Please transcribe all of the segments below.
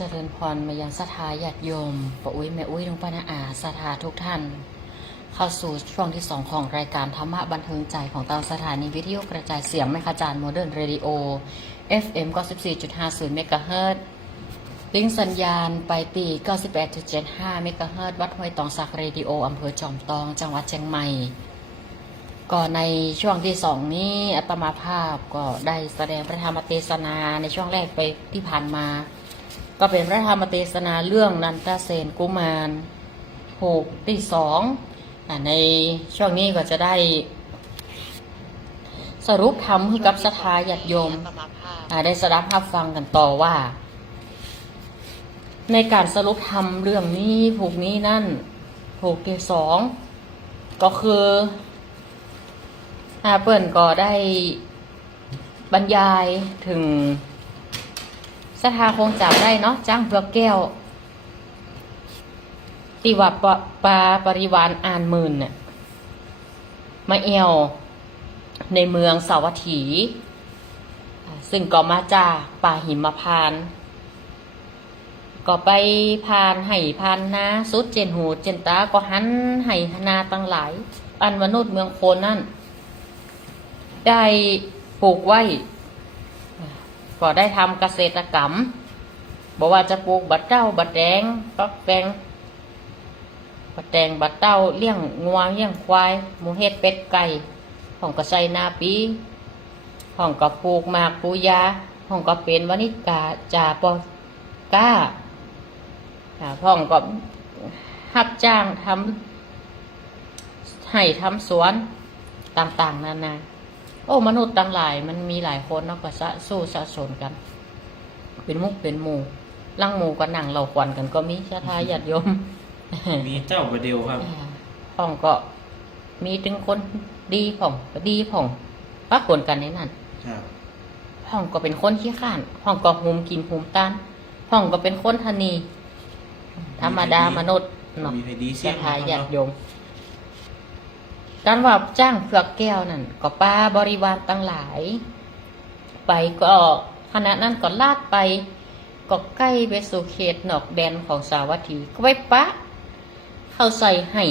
จริญพรมายังสถาญาติโยมปะอุ้ยแม่อุ้ยลุงปานาอาสถาทุกท่าน เข้าสู่ช่วงที่สองของรายการธรรมะบันเทิงใจของตามสถานีวิทยุกระจายเสียงแม่ขจารโมเดิร์นเรดิโอ FM 94.50เมกะเฮิรตลิงสัญญาณไปปี 98.75เมกะเฮิรตวัดห้วยตองสักเรดิโออำเภอจอมตอง จังหวัดเชียงใหม่ก็ในช่วงที่สองนี้อัตมาภาพก็ได้แสดงพระธรรมเทศนาในช่วงแรกไปที่ผ่านมา ก็เป็นพระธรรมเทศนาเรื่องนันทเซนกุมารผูกที่สองในช่วงนี้ก็จะได้สรุปธรรมให้กับสถาญาติโยมได้สดับรับฟังกันต่อว่า ในการสรุปธรรมเรื่องนี้ผูกนี้นั่นผูกที่สองก็คืออาเปิ่นก็ได้บรรยายถึง สถาคงจับได้เนาะจ้างเปลือกแก้วติว่าปะปลาปริวานอ่านหมื่นเนี่ยมาเอวในเมืองสาวัตถี ซึ่งก็มาจากป่าหิมพานก็ไปพานไห่พานนาสุดเจนหูเจนตาก็หันไห่นาตั้งหลาย อันมนุษย์เมืองโคนนั่น ได้ปลูกไว้ ก็ได้ทำเกษตรกรรมบอกว่าจะปลูกบัดเต้าบัดแดงฟักแตงบัดแดงบัดเต้าเลี้ยงงัวเลี้ยงควาย หมูเห็ดเป็ดไก่ห้องก็ใส่นาปีห้องก็ปลูกหมากปูยาห้องก็เป็นวานิกาจ่าปอก้าห้องก็รับจ้างทำให้ทำสวนต่างๆ นานา โอ้ มนุษย์ต่างหลาย มันมีหลายคนเนาะก็สะสู้สะสนกัน เป็นมุกเป็นหมู่ล่างหมู่ก็นั่งเราควันกันก็มีชาทาญาติโยมมีเจ้าประเดียวครับพ่องก็มีถึงคนดีพ่องก็ดีพ่องปะปนกันในนั้นครับพ่องก็เป็นคนขี้ข้านพ่องก็หุมกินหุมต้านพ่องก็เป็นคนทนีธรรมดามนุษย์เนาะมีให้ดีเสียชางทาญาติโยม การว่าจ้างเผือกแก้วนั่นก็ป้าบริวารตั้งหลาย ไปก็ขณะนั้นก็ลากไป ก็ใกล้ไปสู่เขตนอกแดนของสาวัตถีก็ไปปะ เข้าใส่ให้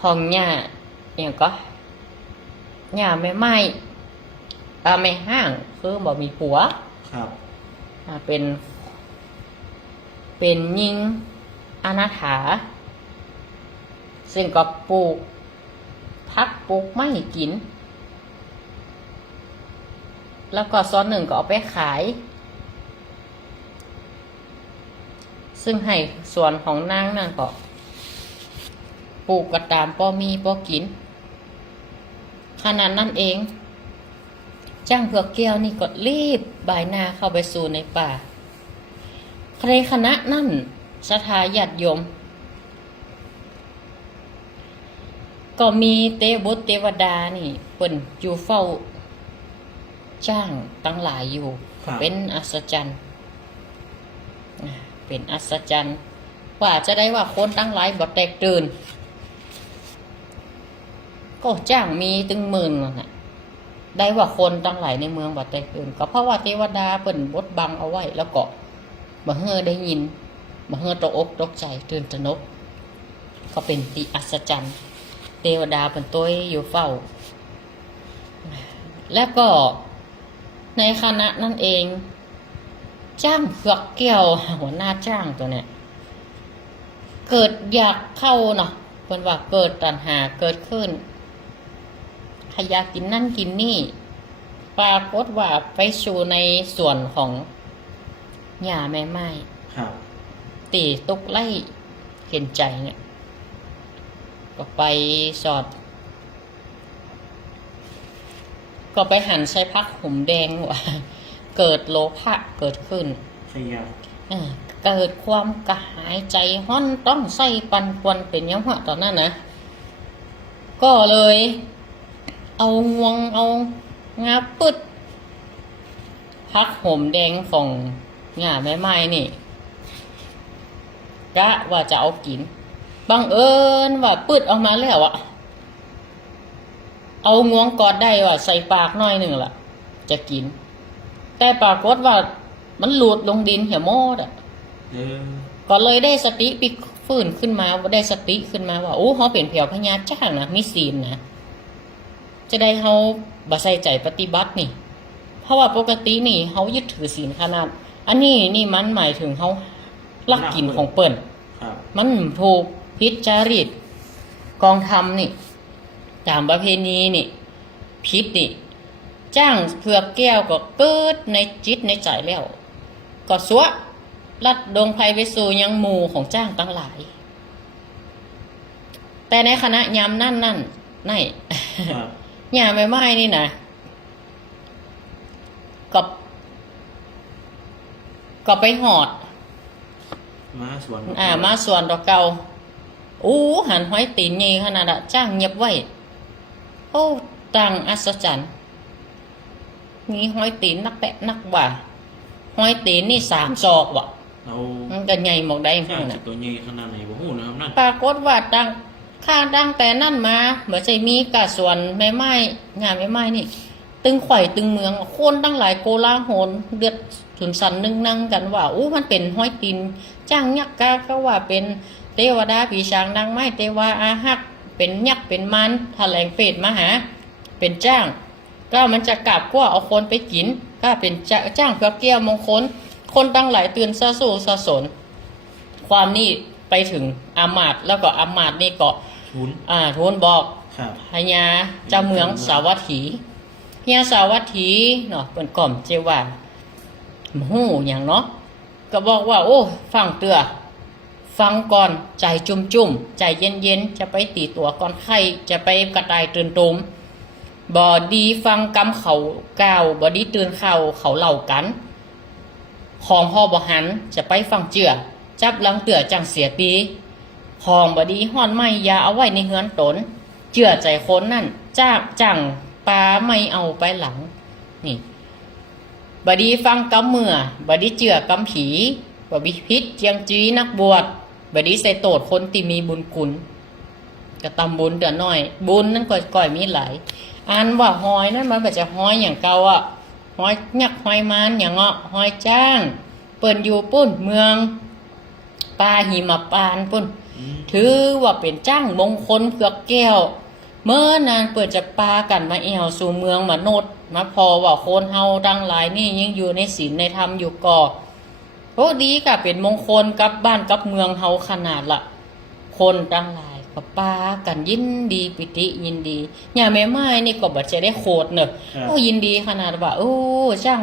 ของหญ้าอย่างก็หญ้าไม่ไหม้อ่าไม่ห้างคือบอกมีผัว ครับอ่าเป็น เป็นยิงอนาถา ซึ่งก็ปลูกพักปลูกไม่กิน แล้วก็ซ้อนหนึ่งก็เอาไปขาย ซึ่งให้ส่วนของนางนั่นก็ปลูกกระตามป้อมีป้อกิน ขนาดนั้นเอง จ้างเผือกแก้วนี่ก็รีบ บายนาเข้าไปสู่ในป่า ใครคณะนั่นสถาญาติโยม ก็มีเทบุตรเทวดานี่เปิ่นอยู่เฝ้า จ้างตั้งหลายอยู่ ครับ เป็นอัศจรรย์อ่าเป็นอัศจรรย์กว่าจะได้ว่าคนตั้งหลายบ่แตกตื่น ก็จ้างมีถึงหมื่นนั่นน่ะ ได้ว่าคนตั้งหลายในเมืองบ่แตกตื่น ก็เพราะว่าเทวดาเปิ่นบดบังเอาไว้ แล้วก็บ่เฮอได้ยินบ่เฮอตกอกตกใจตื่นตระหนก ก็เป็นติอัศจรรย์ เทวดาเป็นตัวอยู่เฝ้า แล้วก็ในคณะนั่นเอง จ้างเผือกแก้วหัวหน้าจ้างตัวเนี้ยเกิดอยากเข้าเนาะเป็นว่าเกิดตัณหาเกิดขึ้นขยากกินนั่นกินนี่ ปรากฏว่าไปสู่ในส่วนของหญ้าแม่ไม้ครับตีตุกไล่เห็นใจเนี่ย ก็ไปสอด ก็ไปหันใช้พักหุมแดงว่าเกิดโลภะเกิดขึ้นขยับเออเกิดความกระหายใจห้อนต้องใส่ปันปวนเป็นยังหะตอนนั้นนะ ก็เลย เอางวงเอางาปึดพักห่มแดงของหญ้าแม่ไม้นี่กะว่าจะเอากิน บังเอิญว่าปึดออกมาแล้วอะเอางวงกอดได้ว่าใส่ปากหน้อยหนึ่งล่ะจะกิน แต่ปรากฏว่ามันหลุดลงดินเหี่ยโมดอะเออก็เลยได้สติปิกฟื้นขึ้นมาว่าได้สติขึ้นมาว่าโอ้เขาเป็นเผียวพญาจ้างนะมีศีลนะจะได้เขาบาใส่ใจปฏิบัตินี่ เพราะว่าปกตินี่เขายึดถือศีลขนาด อันนี้นี่มันหมายถึงเขาลักกินของเปิ่นครับมันถูก พิษจาริตกองทำนี่ตามประเพณีนี่พิษนี่ จ้างเผือกแก้วก็เกิดในจิตในใจแล้ว ก็สวะลัดดงไพไปสู่ยังหมู่ของจ้างตั้งหลาย แต่ในคณะยามนั่นนั่นไม่ครับยามไม่ไม่นี่นะก็ก็ไปหอด มาสวนอ่า มาส่วนดอกเก่า อู้หันห้อยตีนใหญ่ขนาดอะจ้างเงียบไว้ โอ้ตังอัศจรรย์มีห้อยตีนนักแปะนักบ่าห้อยตีนนี่สามศอกว่ะเรามันก็ใหญ่หมอกได้จ้าข้างงจาน่ะกตัวใหญ่ขนาดไหนบ่ฮู้นะครับนั่นปรากฏว่าตังข้าดังแต่นั่นมาเหมือนจะมีกะส่วนแม่ไม้งานแม่ไม้นี่ ตึงไข่ตึงเมืองคนตั้งหลายโกลาหลเดือดสุนสันนึงนั่งกันว่าอู้มันเป็นห้อยตีนจ้างยักษ์กาก็ว่าเป็น เทวดาผีช้างนางไม้เทวาอาหัก เป็นยักษ์เป็นมันแถลงเปรตมาหา เป็นจ้างก็มันจะกลับก็เอาคนไปกินก็เป็นจ้าจ้างเพื่อเกี้ยวมงคล คนตั้งหลายตื่นซะสู่ซะสน ความนี่ไปถึงอามาตย์แล้วก็อามาตย์นี่ก็ทุนอ่าทูลบอกครับพญาเจ้าเมืองสาวัตถีเฮียสาวัตถีเนาะเป็นกล่อมเจว่าหูอย่างเนาะก็บอกว่า โอ้ฟังเตือ ฟังก่อนใจจุ่มจุ่มๆใจเย็นเย็นๆจะไปตีตัวก่อนไข้จะไปกระต่ายตื่นตุมบอดีฟังกำเขาก้าวบอดีตื่นเขาเขาเหล่ากัน ของพ่อบหันจะไปฟังเจือจับลังเตือจังเสียปีของบดีห่อนไม่ยาเอาไว้ในเฮือนตน เจือใจคนนั่นจ้าจังปลาไม่เอาไปหลัง นี่บดีฟังกำเมื่อบดีเจือกำผีบดีพิษเจียงจีนักบวช บดีใส่โตดคนที่มีบุญคุณกระตำบุญเดือน้อย บุญนั่นก็ก่อยมีหลายอันว่าหอยนั่นมันแบบจะหอยอย่างเก่าอะหอยยักษ์หอยมันอย่างเงาะหอยจ้าง เปิ่นอยู่ปุ้นเมืองปลาหิมปานปุ้นอืมถือว่าเป็นจ้างมงคลเผือกแก้ว เมื่อนานเปิดจะปากันมาเอวสู่เมืองมนุษย์มาพอว่าคนเฮาดังหลายนี่ยังอยู่ในศีลในธรรมอยู่ก่อ โอ้ดีกับเป็นมงคลกับบ้านกับเมืองเฮาขนาดละคนดังหลายกับปากันยินดีปิติยินดีอย่าแม่ไม้นี่ก็บ่จะได้โคตรเนอะครับโอ้ยินดีขนาดว่าโอ้จ้าง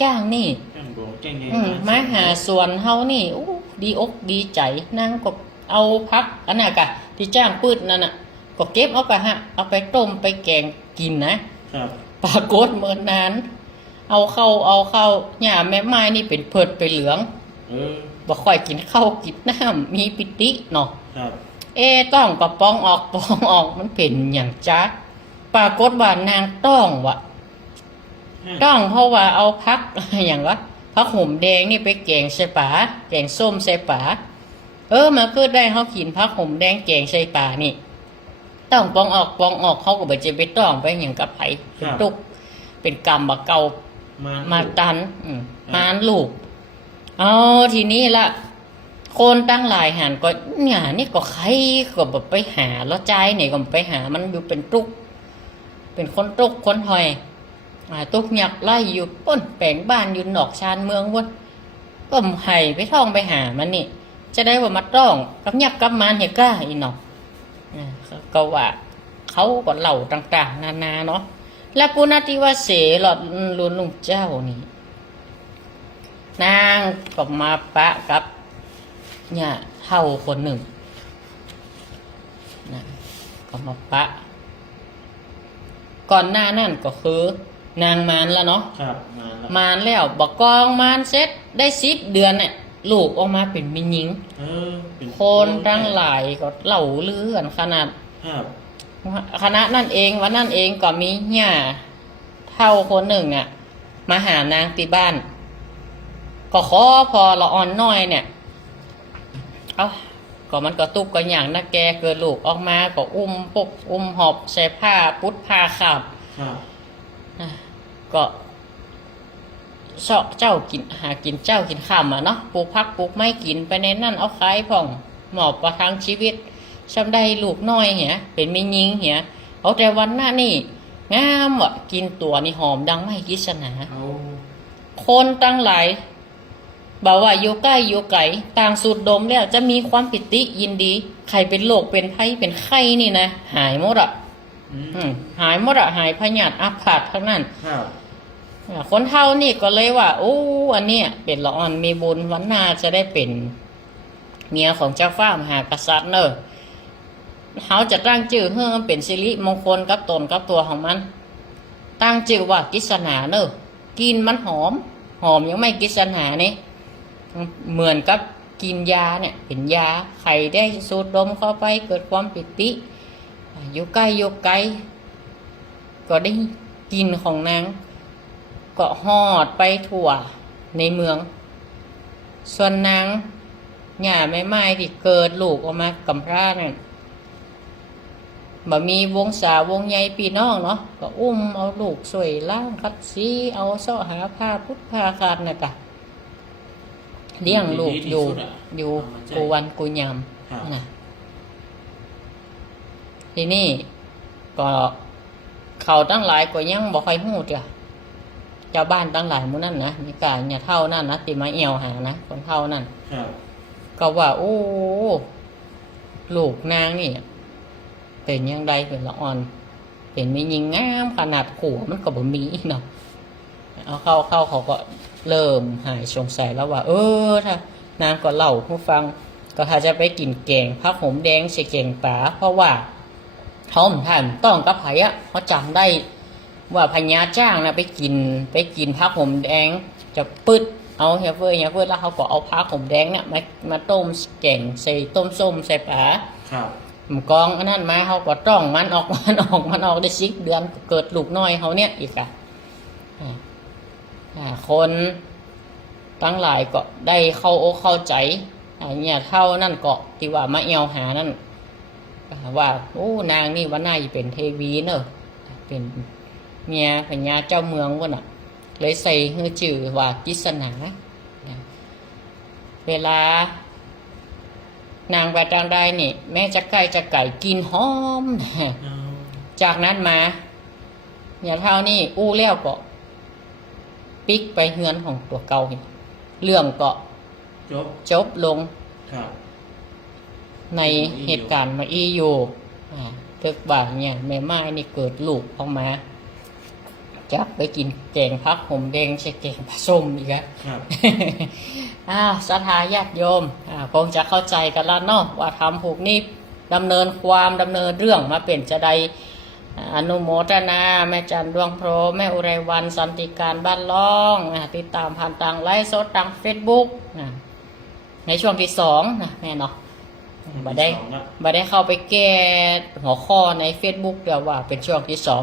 จ้างนี่จ้างบ่จ้างใหญ่อืมมาหาส่วนเฮานี่อู้ดีอกดีใจนางก็เอาพักอันน่ะกะ ที่จ้างปืดนั่นน่ะ ก็เก็บเอาไปฮะ เอาไปต้มไปแกงกินนะครับปรากฏเมื่อนาน เอาเข้าเอาเข้าหญ้าแม่ไม้นี่เป็นเพิดเป็นเหลืองเออบ่ค่อยกินข้าวกินน้ำมีปิติเนาะครับ เอะต้องก็ป้องออกป้องออกมันเป็นอย่างจ้าปรากฏว่านางต้องวะต้องเพราะว่าเอาพักอย่างวะพักห่มแดงนี่ไปแกงใส่ป่าแกงส้มใส่ป่าเออมาก็ได้เขากินพักห่มแดงแกงใส่ป่านี่ ต้องปองออกปองออกเขาก็ไปจะไปต้องไปอย่างกับไผเป็นตุกเป็นกรรมบะเก่า มามามาตันอืมมานลูกเอาทีนี้ละคนตั้งหลายหันก็เนี่ยนี่ก็ใครก็แบบไปหาแล้วใจเนี่ยก็ไปหามันอยู่เป็นตุก เป็นคนตุกคนหอยอ่าตุกหยักไล่อยู่ป้นแปลงบ้านอยู่นอกชานเมืองวะก็ไห้ไปท่องไปหามันนี่ จะได้ว่ามาต้องกับหยักกับมันเฮกล้าอีนอกอ่าก็ว่าเขาก็เล่าต่าง ๆ นานาเนาะ และปุณติวาเสหลอดลุนลุงเจ้านี่นางก็มาปะกับเนี่ยเท่าคนหนึ่งนะก็มาปะ ก่อนหน้านั่นก็คือ นางมารแล้วเนาะครับมาแล้วมารแล้วบอกกองมารเสร็จได้สิบเดือนเนี่ยลูกออกมาเป็นมิญิงเออเป็นคนทั้งหลายก็เล่าเลื่อนขนาดครับ คณะนั่นเองวันนั่นเองก็มีเนี่ยเท่าคนหนึ่งอะ มาหานางตีบ้าน ก็ขอพอละอ่อนน้อยเนี่ย เอาก็มันก็ตุกก็อย่างนักแกเกิดลูกออกมาก็อุ้มปกอุ้มหอบใส่ผ้าพุทธผ้าขาบครับอะก็เจ้าเจ้ากินหากินเจ้ากินข้ามอะเนาะปลูกพักปลูกไม้กินไปในนั่นเอาขายพ่องหมอบประทังชีวิต ชำได้ลูกน้อยเหียเป็นไม่ยิงเหียเอาแต่วันหน้านี่งามอะกินตัวนี่หอมดังไม่กิศนาเอาคนตั้งหลายบอกว่าอยู่ใกล้อยู่ไกลต่างสูดดมแล้วจะมีความปิติยินดี ใครเป็นโรคเป็นไข้เป็นไข้นี่นะ หายหมดอะอืมอืมหายหมดอะหายพยาธิอาพาธทั้งนั้นครับอ่าคนเท่านี่ก็เลยว่า โอ้อันเนี้ยเป็นละอ่อนมีบุญวันหน้าจะได้เป็น เมียของเจ้าฟ้ามหากษัตริย์เนอะ เขาจะตั้งชื่อเพื่อเป็นสิริมงคลกับตนกับตัวของมัน ตั้งชื่อว่ากิษณาเนอะกินมันหอม หอมยังไม่กิษณานี่เหมือนกับกินยาเนี่ยเป็นยาใครได้สูดดมเข้าไปเกิดความปิติอยู่ใกล้อยู่ไกลก็ได้กินของนางก็หอดไปทั่วในเมือง ส่วนนางหย่าไม่ไม้ที่เกิดลูกออกมากำพร้านั่น บ่มีวงสาวงใหญ่พี่น้องเนาะก็อุ้มเอาลูกสวยล่างคัดซีเอาเสาะหาผ้าพุทธผ้าขาดน่ะกะเลี้ยงลูกอยู่อยู่กูวันกูยามครับนะทีนี่ก็เขาตั้งหลายก็ยังบอกใครหูจ้ะเจ้าบ้านตั้งหลายหมู่นั่นนะมีการเนี่ยเท่านั่นนะติมาเอวหานะคนเท่านั่นครับก็ว่า โอ้ลูกนางนี่ เป็นยังไงเป็นละอ่อน เป็นไม่ยิงงามขนาดขัวมันก็บ่มีเนาะเอาเข้าเข้าเขาก็เริ่มหายสงสัยแล้วว่า เออถ้านางก็เล่าผู้ฟัง ก็ถ้าจะไปกินแกงผักหอมแดงใส่แกงป่าเพราะว่าเขาท่านต้องกับไผอะเขาจำได้ว่าพญาจ้างนะไปกินไปกินผักหอมแดงจะปึ๊ดเอาเฮียเฟื่อยเฮียเฟื่อยแล้วเขาก็เอาผักหอมแดงเนี่ยมามาต้มแกงใส่ต้มส้มใส่ป่าครับ กองอันนั้นมาเขาก็ต้องมันออกมันออกมันออกได้สิบเดือนเกิดลูกน้อยเขาเนี่ยอีกอะอ่าอ่าคนตั้งหลายก็ได้เข้าโอเข้าใจอ่าเนี่ยเท่านั่นเก็ที่ว่ามาเอวหานั่นว่าโอ้นางนี่ว่าน่าจะเป็นเทวีเนอะเป็นเมียพญาเจ้าเมืองวะน่ะ เลยใส่ฮือจื่อว่ากิษณาเวลา นางไปทางใดนี่ แม่จะไก่จะไก่กินหอมเอาจากนั้นมาอย่าเท่านี่อู้แล้วก็ปิกไปเฮือนของตัวเก่านี่เรื่องก็จบจบลงครับในเหตุการณ์มาอีอยู่อ่าตึกบ่าเนี่ยแม่ไม้นี่เกิดลูกออกมา จับไปกินแกงพักหอมแดงใช่แกงผสมอีกแล้วครับอ้าวสถาญาติโยมอ่าคงจะเข้าใจกันแล้วเนาะว่าทำผูกนี้ดำเนินความดำเนินเรื่องมาเป็นจะใดอ่าอนุโมทนา แม่จันดวงโพรแม่อุไรวันสันติการบ้านล่องอ่าติดตามผ่านทางไลฟ์สดทางเฟซบุ๊กในช่วงที่สองนะแม่เนาะบ่ได้สองละบ่ได้เข้าไปแก้หัวข้อใน Facebook เดี๋ยวว่าเป็นช่วงที่สอง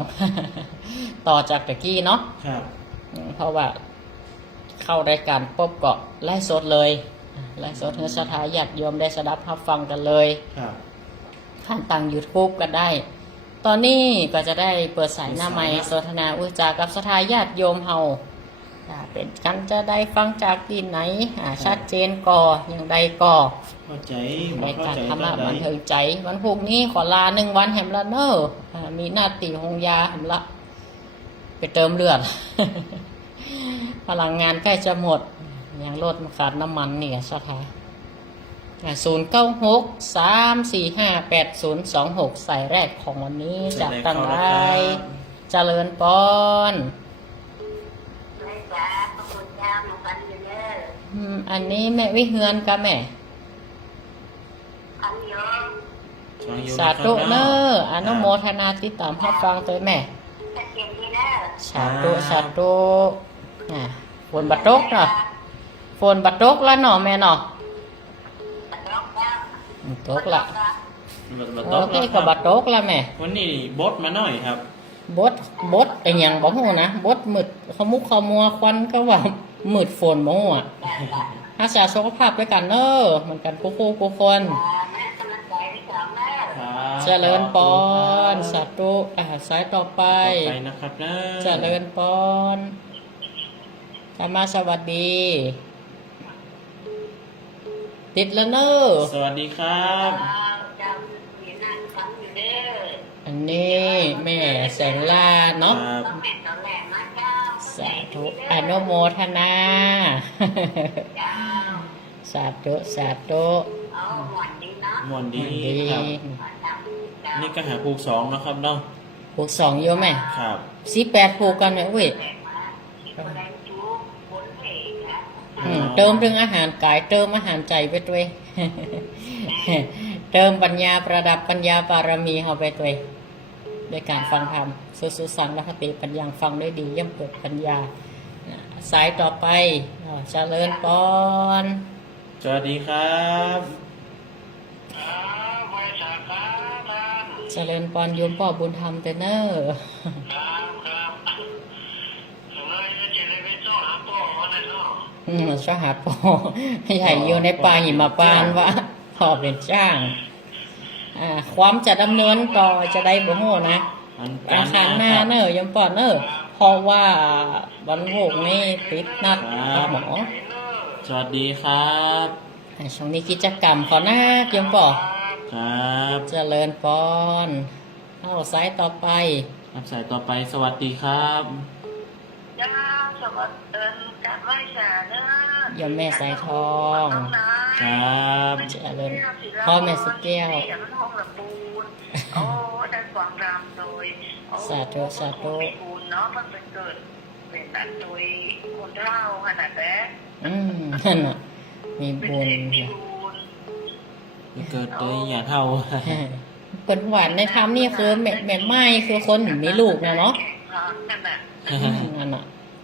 ต่อจากตะกี้เนาะครับอืมเพราะว่าเข้ารายการปุ๊บก็ไล่สดเลยอ่าไล่สดเนื้อสถาญาติโยมได้สดับรับฟังกันเลยครับผ่านทาง YouTube ก็ได้ ตอนนี้ก็จะได้เปิดสายหน้าไม้สนทนาอุจจากับสถาญาติโยมเฮาอ่าเป็นกันจะได้ฟังจากที่ไหนอ่าชัดเจนก่ออย่างใดก่อเข้าใจในเข้าการใจทำตาละมใดบันเทิงใจ วันพรุ่งนี้ขอลาหนึ่งวันแหมละเนอร์อ่ามีหน้าตีหงยาแหมละ ไปเติมเลือด พลังงานใกล้จะหมดยังรถมันขาดน้ำมันเนี่ยสถาศูนย์เก้าหกสามสี่ห้าแปดศูนย์สองหกใส่แรกของวันนี้จากตั้งไรเจริญปอนไม่จ้าพระคุณเจ้ามาฟันอยู่เด้ออืมอันนี้แม่วิเฮือนกับแม่ฟันโยมฟังอยู่สาธุนะครับเนออนุโมทนาติดตามรับฟังตัวแม่ สาธุสาธุอะฝนบัดตกเนาะฝนบัดตกแล้วเนาะแม่เนาะบัดดอกแล้วอืมตกละบัดโอตกเคแล้วคก็รับบัดตกแล้วแม่ วันนี้บดมาหน่อยครับบดบดไอ้หยังบ่ฮู้นะบดมืดขมุกขมัวควันก็ว่ามืดฝนบ่ฮู้อะรักษาสุขภาพด้วยกันเด้อเหมือนกันกูคู่กูคน เจริญปอนสาธุอ่าสายต่อไปต่อไปนะครับนะเจริญปอนกามาสวัสดีติดแล้วเนอะสวัสดีครับเจ้ามีนั่งฟังอยู่เด้ออันนี้แม่แสงลาเนาะครับต้องแม่ตอนแรกมาเจ้าสาธุอนุโมทนาเจ้าสาธุสาธุเอาห มอนดีเนาะมวนดีดีครับเจ้าเจ้านี่ก็หาผูกสองเนาะครับเนาะผูกสองโยมไหมครับสีแปดผูกกันไหมเว้ยแม่มาที่แรงจูบนเพลนะอืมเติมถึงอาหารกายเติมอาหารใจไปด้วย เติมปัญญาประดับปัญญาบารมีเข้าไปด้วยด้วยการฟังธรรมสุสุสังรัคติปัญญาฟังได้ดีย่อมเกิดปัญญาอ่าสายต่อไปอ่าเจริญปอนสวัสดีครับ เจริญปอนโยมพ่อบุญธรรมเตเนอร์ครับครับสมัยนี้จะได้ไปซ่อหาพ่อวันนั้นเนาะอืมสหัสปอใหญ่อยู่ในป่าหิมพานวะพ่อเป็นจ้างอ่าความจะดำเนินต่อจะได้บ่โหนะอันอาคารหน้าเนอะยมปอนเนอะเพราะว่าวันโหกนี่ติดนัดกับหมอสวัสดีครับ อ่าช่วงนี้กิจกรรมขอนักยมปอครับเจริญปอนเอาสายต่อไปรับสายต่อไปสวัสดีครับจ้าสวัสดีเอินการไหว้สาเนอะยมแม่สายทองน้องนายครับเจริญพ่อแม่สุแก้วเดี๋ยวมันห้องละปูนโอ้ได้กวางรำโดยโอ้สาธุสาธุมีบุญเนาะมันเป็นเกิดเป็นนั้นโดยคนเล่าขนาดแท้อืมนั่นน่ะ มีบุญเกิดตัวอย่าเท่าเป็นหวานในธรรมนี่คือแม่แม่ไม้คือคนมีลูกนะเนาะแข่นกันน่ะอืมนั่นน่ะ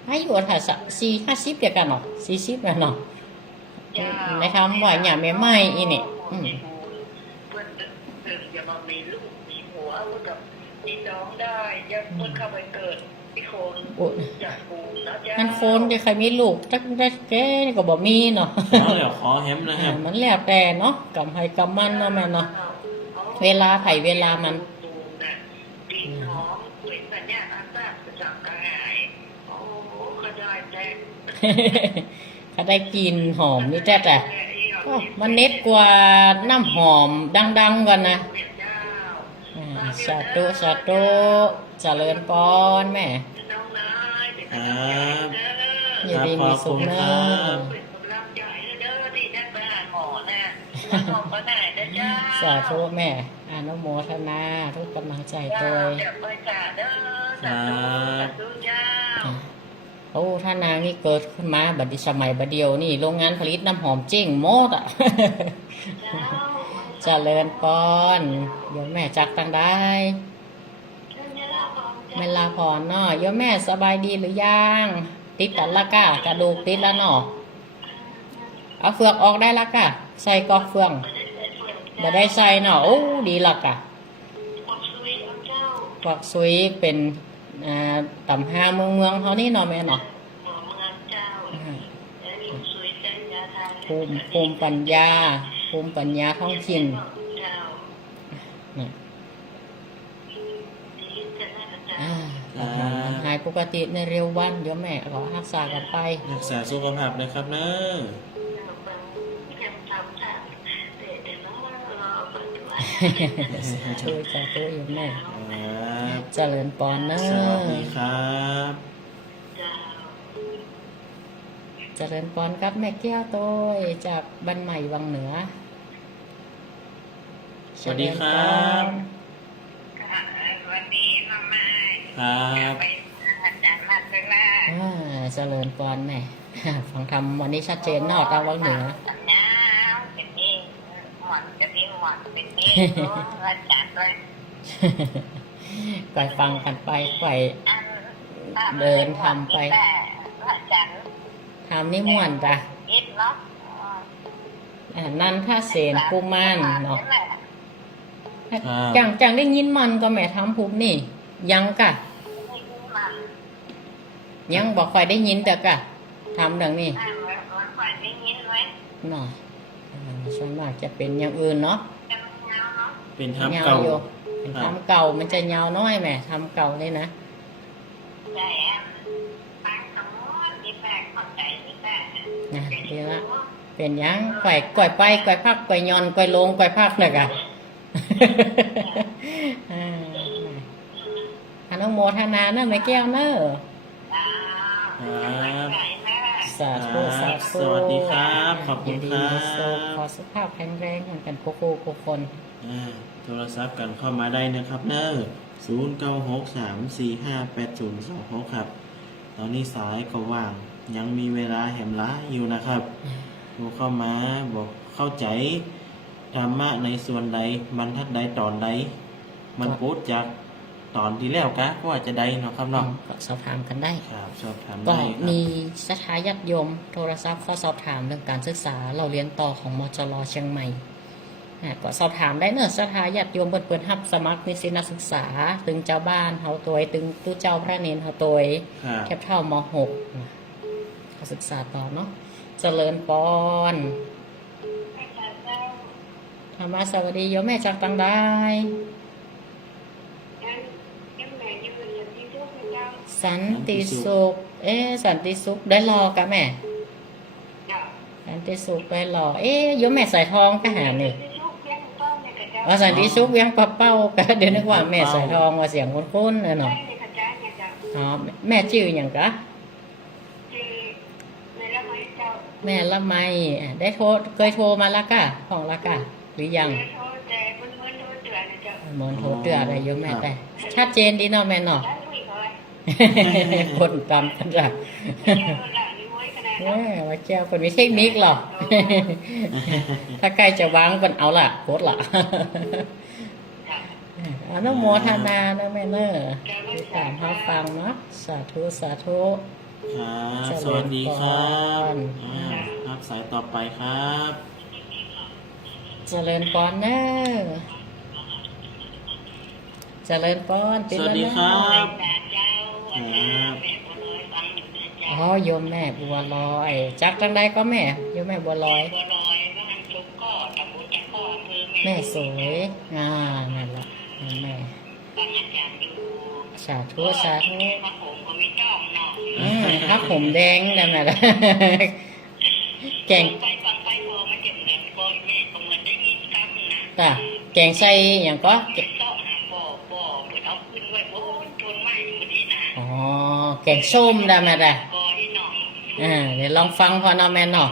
อายุถ้าสักสี่ห้าสิบเดียวกันเนาะสี่สิบแล้วเนาะในคำว่าอย่าแม่ไม้อีนี่อืมมีลูกมีหัวเพื่อนกับมีน้องได้ยังเพื่อนเข้าไปเกิด โคนโอ้ยจากบุญนะจ๊ะมันคนจะใครมีลูกจักได้แก่ก็บ่มีเนาะเอาเดี๋ยวขอแฮมนะครับมันแล้วแต่เนาะกำให้กำมันเนาะแม่เนาะเวลาไผเวลามันปีนหอมเป็นสัญญาณอันทราบประจำกระหายโอ้ก็ได้แต่เขาได้กินหอมนี่แต่แต่โอ้มันเน็ตกว่าน้ำหอมดังๆกันนะเจ้าอ่า สาธุสาธุเจริญปอนแม่น้องนายเป็นคกำลังรัใจบเด้ออย่าดีมีสุขเนอะเป็นกำลังใจเด้อที่ได้ไปหาหมอน่ะมาหมอก็ได้นะเจ้าสาธุแม่อนุโมทนาทุกกำลังใจตัเจ้าวเดี๋ยวไปจ่าเด้อสาธุสาธุเจ้าโอ้ถ้านางนี่เกิดขึ้นมาบัดนี้สมัยบัดเดียวนี่โรงงานผลิตน้ำหอมเจ๊งโมดอะเจ้าเจริญปอนโยมแม่จักตังได้แม่ลาพรเนาะโยมแม่สบายดีหรือยัง ติดกันละกะกระดูกติดแล้วเนาะเอาเฟือกออกได้ละกะ ใส่กอกเฟืองบ่ได้ใส่เนาะโอ้ดีละกะกอกซุยเป็นอ่าตำห้าเมืองเมืองเขานี่เนาะแม่เนาะอ่าภูมิภูมิปัญญา ภูมิปัญญาท้องถิ่นนะอ่าครับหายปกติในเร็ววันเดี๋ยวแม่ขอรักษากันไป รักษาสุขภาพนะครับเนอะช่วยใจตัวเองแม่ครับเจริญปอนเนอสวัสดีครับ เจริญปอนครับแม่แก้วโต้ยจากบ้านใหม่วังเหนือ สวัสดีครับวันนี้มาม่าครับไปอาจารย์มาเลยนะอ่าเจริญปอนแม่ฟังธรรมวันนี้ชัดเจนเนอกตางวังเหนือสัญญาเป็นนี่หวังจะมีหวังเป็นนี่อาจารย์เลยไปฟังกันไปไปอันเดินทำไปอาจารย์ ทำนี่ม่วนจ้ะอิดเนาะอ่านั่นถ้าเสนกุมารเนาะครับจังจังได้ยินมันก็แม่ทำภูมินี่ ยังกะมันยังบอกคอยได้ยินแต่กะทำดังนี้อ่ามันฝ่ายได้ยินไว้เนาะอ่าส่วนมากจะเป็นอย่างอื่นเนาะจะเงาเนาะเป็นทำยาวเก่าอยู่เป็นครับทำเก่ามันจะยาวน้อยแหม่ทำเก่าเลยนะ แต่ปังสมมติดีแปลกคน นะเดี๋ยวละเป็นหยังก่อยก่อยไปก่อยพักก่อยยอนก่อยลงก่อยพักเนี่ยกะอ่าอนุโมทนาเนอะแม่แก้วเนอะครับสาธุสาธุสวัสดีครับ ขอบคุณยินดีครับมีสุขขอสุขภาพแข็งแรงเหมือนกันพวกครูทุกคนอ่าโทรศัพท์กันเข้ามาได้นะครับเนอะศูนย์เก้าหกสามสี่ห้าแปดศูนย์สองหกครับ ตอนนี้สายก็ว่าง ยังมีเวลาแหมล้าอยู่นะครับโทรเข้ามาบอกเข้าใจธรรมะในส่วนใดบรรทัดใดตอนใด มันพูดจากตอนที่แล้วกะว่าจะได้เนาะครับเนาะก็สอบถามกันได้ครับสอบถามก็ได้ครับมีสถาญาติโยมโทรศัพท์ข้อสอบถามเรื่องการศึกษาเราเรียนต่อของมจรเชียงใหม่อะก็สอบถามได้เนอะสถาญาติโยมเปิดเปิดรับสมัครนิสิตนักศึกษา ตึงเจ้าบ้านเฮาตัวเองตึงตู้เจ้าพระเนนเฮาตัวเองครับแคบเท่ามหก ขาศึกษาต่อเนาะเจริญปอนธรรมะสวัสดีโยมแม่จากตังได้สันติสุข เอ๊สันติสุขได้รอกะแม่ สันติสุขได้รอ เอ๊โยมแม่ใส่ทองไปหานี่ว่าสันติสุขเวียงปะเป้าก็เดี๋ยวนึกว่าแม่ใส่ทองว่าเสียงคุ้นๆเลยเนาะอ๋อแม่ชื่ออย่างกะ แม่ละไมอะได้โทรเคยโทรมาแล้วกะห้องละกะหรือยังหมอนโทรเตือนอะไรโยมแม่แต่ชัดเจนดีเนาะแม่เนาะคนตามกันละแม่ว่าแก้วคนมีเทคนิคหรอกถ้าใกล้จะวางกันเอาล่ะโคตรละอนุโมทนานะแม่เนอะที่ตามเขาฟังเนาะสาธุสาธุ ครับสวัสดีครับเจริญพรอ่าครับสายต่อไปครับเจริญปอนเนอะเจริญปอนสติดวัสแล้วดีนะครับครับอ๋อโยมแม่บัวลอย จักจังใดก็แม่โยมแม่บัวลอยแม่สวยอ่านั่นแหละ นั่นแม่สาธุสาธุอืมครับผมแดงนั่นแหละแกงตาแกงใส่อย่างก็แกงอ๋อแกงส้มได้ไหมล่ะอ่าเดี๋ยวลองฟังพอเนาะแม่เนาะ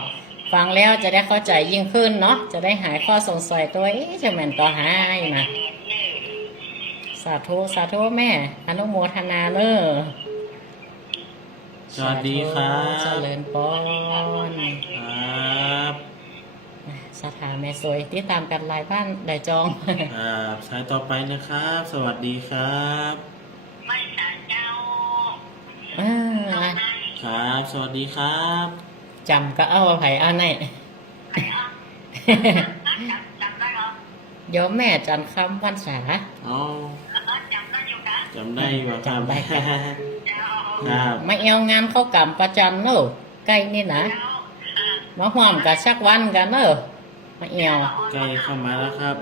ฟังแล้วจะได้เข้าใจยิ่งขึ้นเนาะจะได้หายข้อสงสัยตัวเอ๊ะจะแม่นต่อหายนะาธุ สาธุแม่ อนุโมทนาเนอะสวัสดีครับเจริญปอนครับสถานแม่สวยที่ตามกันหลายบ้านหลายจองครับสายต่อไปนะครับ สวัสดีครับอ่าครับ สวัสดีครับจำก็เอาไผ่เอาไหนโยมแม่จันคำวันษาอ๋อ จำได้ว่าครับจำได้ครับครับมาเอวงานเข้ากรรมประจันเนอะใกล้นี่นะมาห่วมกับชักวันกันเนอะมาเอวใกล้เข้ามาแล้วครับ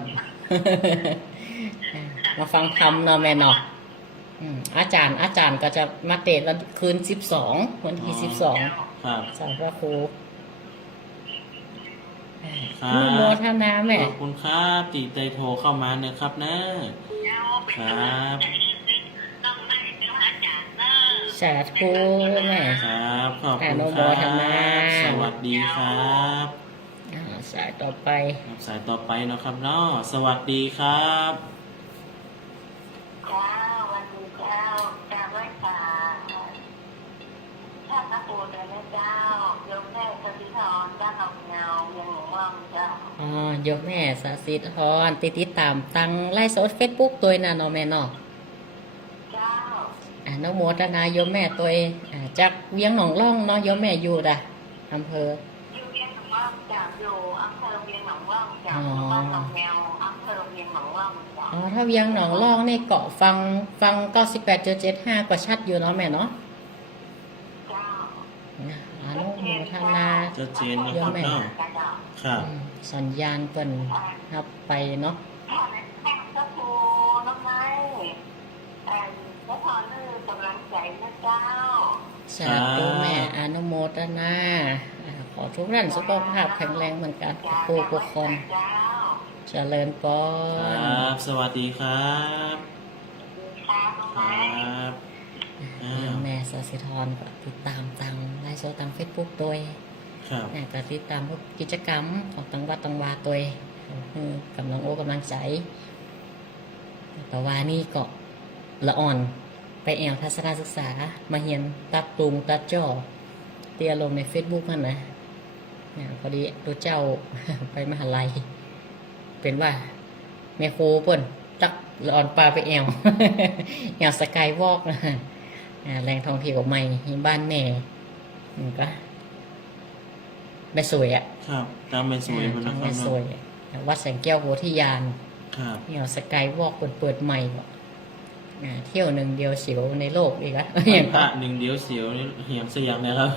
มาฟังธรรมเนาะแม่เนาะอืมอาจารย์อาจารย์ก็จะมาเตะวันคืนสิบสองวันที่สิบสองครับสาวพระครูครัอนุโมบทนาแม่ขอบคุณครับตีเตยโทรเข้ามาเนอะครับเนอะครับ สาธุแม่ ครับขอบอคุณนุคโมรับทนาสวัสดีครับอ่าสายต่อไป ครับสายต่อไปเนาะครับเนาะสวัสดีครับจ้าวันนี้เจ้าจ้าไหว้ป่าถ้าพระปูเดินนะเจ้ายกแม่สติธรจ้าเงาเงาเยังหลงว่างเจ้าอ๋อยกแม่สาสิทธรติดติดตามตังไล่สดเฟซบุ๊กตัวน่ะเนาะแม่เนาะเจ้าอ นุโมทนายมแม่ตัวเองอ่าจากเวียงหนองล่องเนาะยมแม่อยู่ดะอำเภออยู่เวียงหนองว่างจ้าอยู่อำเภอเวียงหนองว่างจ้าอ๋อบ้านหนองแมวอำเภอเวียงหนองว่างจ้าอ๋อถ้าเวียงหนองล่องนี่เกาะฟังฟัง98.75ก็ชัดอยู่เนาะแม่เนาะเจ้านะอนุโมทนาชัดเจนนะครับเนาะจ้าเจ้าครับอืมสัญญาณเปิ่นรับไปเนาะพ่อแม่แม่พระปูน้องไม้เอ่อพระพรนี่กำลัง ใจนะเจ้าสาธุแม่อนุโมทนาอ่าขขอทุกท่านสุขภาพแข็งแรงเหมือนกันขอครูปกครองเจ้าเจริญปอคนรับ สวัสดีครับค่ะน้องคไม้รับอ้าวแม่สศิธรก็ติดตามทางไลฟ์โซทางเฟซบุ๊กโดยครับแม่ก็ติดตามพวกกิจกรรมของตังวัดตังวาตัวคือกำลังโอ้กำลังใจแต่ว่านี่ก็ละอ่อน ไปแอวทัศนศึกษา มาเฮียนตัดตุงตัดจ่อเตียลงใน Facebook มันนะเนี่ยพอดีดูเจ้าไปมหาลัย เป็นว่าแม่โคเปิ้นตักละอ่อนปลาไปแอวแอวสกายวอล์กนะอ่าแรงท่องเที่ยวใหม่บ้านแม่นี่ก็แม่สวยอะครับตามไปสวยมันนะทางครัแม่บสวยอะวัดแสงแก้วโพธิยานครับเนี่ยสกายวอล์กเปิดเปิดใหม่บ่อ่า เที่ยวหนึ่งเดียวเสียวในโลกอีกอะอย่างพระหนึ่งเดียวเสียวนี่เหียงเสียงนะครับ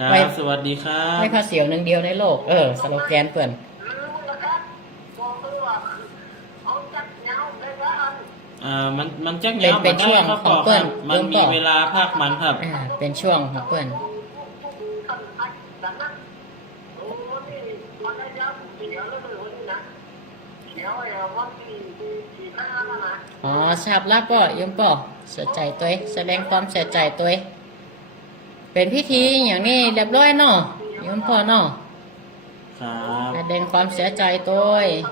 ครัไม่บสวัสดีครับไม่พอเสียวหนึ่งเดียวในโลกเออสโลแกนเปิ่นลืมนะครับบอกเลยว่าเอาจักเงาได้บ้างอ่ามันมันแจ้งเป็นยาวเป็นมาได้ช่วงครับของพ่อเปิ้ครัลบมันเริ่มีมต่อเวลาภาคมันครับอ่าเป็นช่วงของเปิ่นโอ้นี่มันได้ยับเสียวแล้วเลยวันนี้นะเสียวไอ้วันที่ที่ข้างหน้านะ อ๋อชาบลับป่อยมป่อเสียใจตัวเองแสดงความเสียใจตัวเองเป็นพิธีอย่างนี้เรียบร้อยเนาะยมพ่อเนาะครับแสดงความเสียใจตัวเอง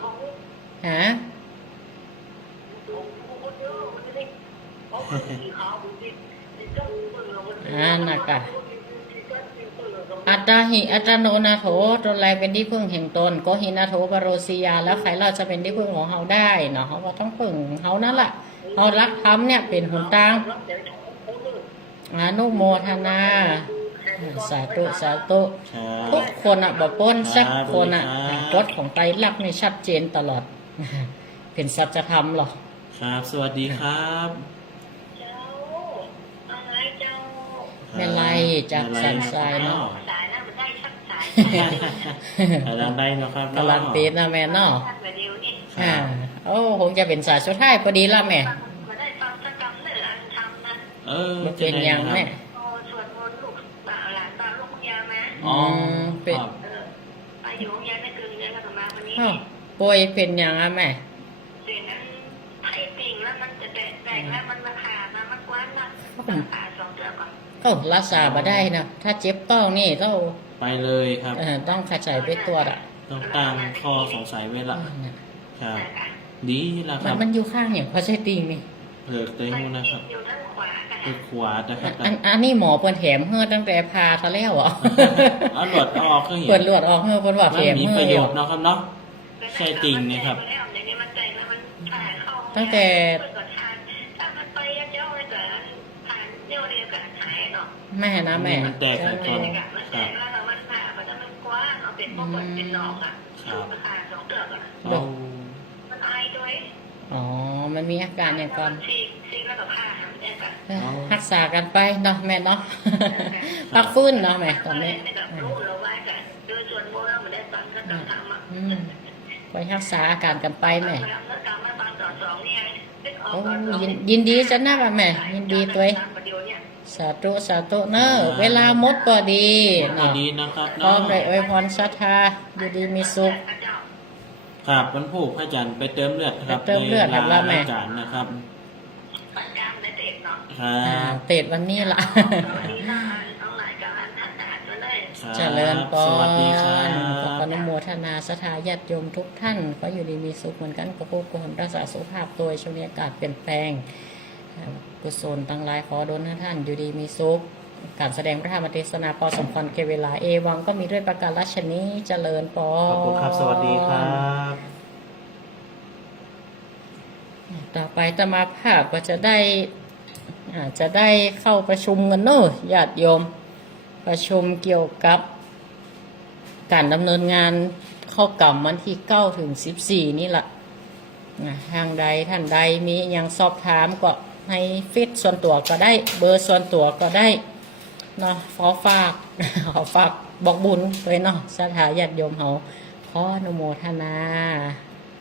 ฮะอ่านักะ อัตตาหิอัตตโนนาโถตนแลเป็นที่พึ่งแห่งตนโกหินาโถปโรสิยา แล้วใครเราจะเป็นที่พึ่งของเฮาได้เนาะเฮาก็ต้องพึ่งเฮานั่นแหละเฮารักธรรมเนี่ยเป็นหนทางอนุโมทนาสาธุสาธุครับทุกคนอะบอกป้นสักคนอะครับกฎของไตรลักษณ์นี่ชัดเจนตลอด เป็นสัจธรรมหรอกครับ สวัสดีครับเจ้าอะไรเจ้าไม่ไรจากสันทรายเนาะ ชักสายกำลังได้นะครับกำลังเตนนะแม่เนาะชักแบบเดียวนี่อ่าโอ้คงจะเป็นสายสุดท้ายพอดีละแม่มันได้ฟังสักคำเหนืออันทำนะเออมันเป็นอย่างแม่โอ้สวดมนต์ลูกบ่าวหลานตอนลูกยาไหมอ๋อมเป็นครับเออไปอยู่โรงเรียนไม่เกินเดือนแล้วก็มาวันนี้อ้าวป่วยเป็นอย่างอะแม่เสียงนั้นไผ่ติ่งแล้วมันจะแตกแตกแล้วมันมาผ่ามามันกว้านนะผ่าสองเดือนก่อนก็รักษามาได้นะถ้าเจ็บต้องนี่ต้อง ไปเลยครับ เอ่อต้องขยายไปตรวจอะต้องตั้งข้อสงสัยไว้ละครับ ดีแล้วคมัรันบมันอยู่ข้างอย่างพอใช่ติงนี่เลิกเต็งนะครับอยู่ด้านขวากันไปขวานะครับอันอันนี้หมอเปิดแถมเฮือตั้งแต่พาทะแล้วเหรอเอาหลอดออกก็เห็นเปิดเลือดออกเฮือเปิดว่ามัแถนมมีเฮืปอระอโยยู่ชน์เนาะครับเนาะ ใช่จริงนะครับ ตั้งแต่ถ้ามันไปเจ้าเลยแต่ผ่านเที่ยวเรียนกับหายเนาะแม่นะแม่ มันแตกเจ้าก่อนแม่มันแตกแล้วเรา ว้างเอาเป็นพวกเปิดเป็นนอกอะมันผ่าสองเดือนอะเอามันไอด้วย อ๋อ มันมีอาการอย่างก่อนซีซีแล้วก็ผ่าหันเนี่ยค่ะเอ้ยรักษากันไปเนาะแม่เนาะพักฟื้นเนาะแม่ตอนนี้ไม่แบบรู้เราว่ากันโดยส่วนโมเราไม่ได้ฟังก็ต้องทำอะอืมไปรักษาอาการกันไปแม่แล้วตามมาตอนต่อสองเนี่ยนึกออกโอ้ก่อนยินยินดีจะนักอะแม่ยินดีตัวเอง สาธุสาธุเนอะเวลาหมดก็ดีก็เนาะดีนะครับพร้อเนาะมได้อวยพรศรัทธาอยู่ดีมีสุข ครับวันผูกพระจันทร์ไปเติมเลือดครับไปเติมเลือดครับในแล้วแม่รายการนะครับประจำในเด็กเนาะครัอ่าบเตดวันนี้ละ วันนี้น่าต้องหลายการทันทานมาเลย ครับเจริญปอสวัสดีครันขอบ อนุโมทนาสถาญาติโยมทุกท่าน ก็อยู่ดีมีสุขเหมือนกันกับผู้คนรักษาสุขภาพโดยช่วงนี้อากาศเปลี่ยนแปลง กุศลตั้งหลายขอดลให้ท่านอยู่ดีมีสุขการแสดงพระธรรมเทศนาพอสมควรเกเวลาเอวังก็มีด้วยประการรัชนี้เจริญปอขอบคุณครับ สวัสดีครับ ต่อไปตมาภาพก็จะได้อาจจะได้เข้าประชุมกันเนอะญาติโยมประชุมเกี่ยวกับ การดำเนินงานเข้ากรรมวันที่เก้าถึงสิบสี่นี่แหละอะทางใดท่านใดมียังสอบถามก็ ให้ฟิตส่วนตัวก็ได้ เบอร์ส่วนตัวก็ได้เนาะขอฝากขอฝากบอกบุญเลยเนาะสถาญาติโยมเขาขออนุโมทนา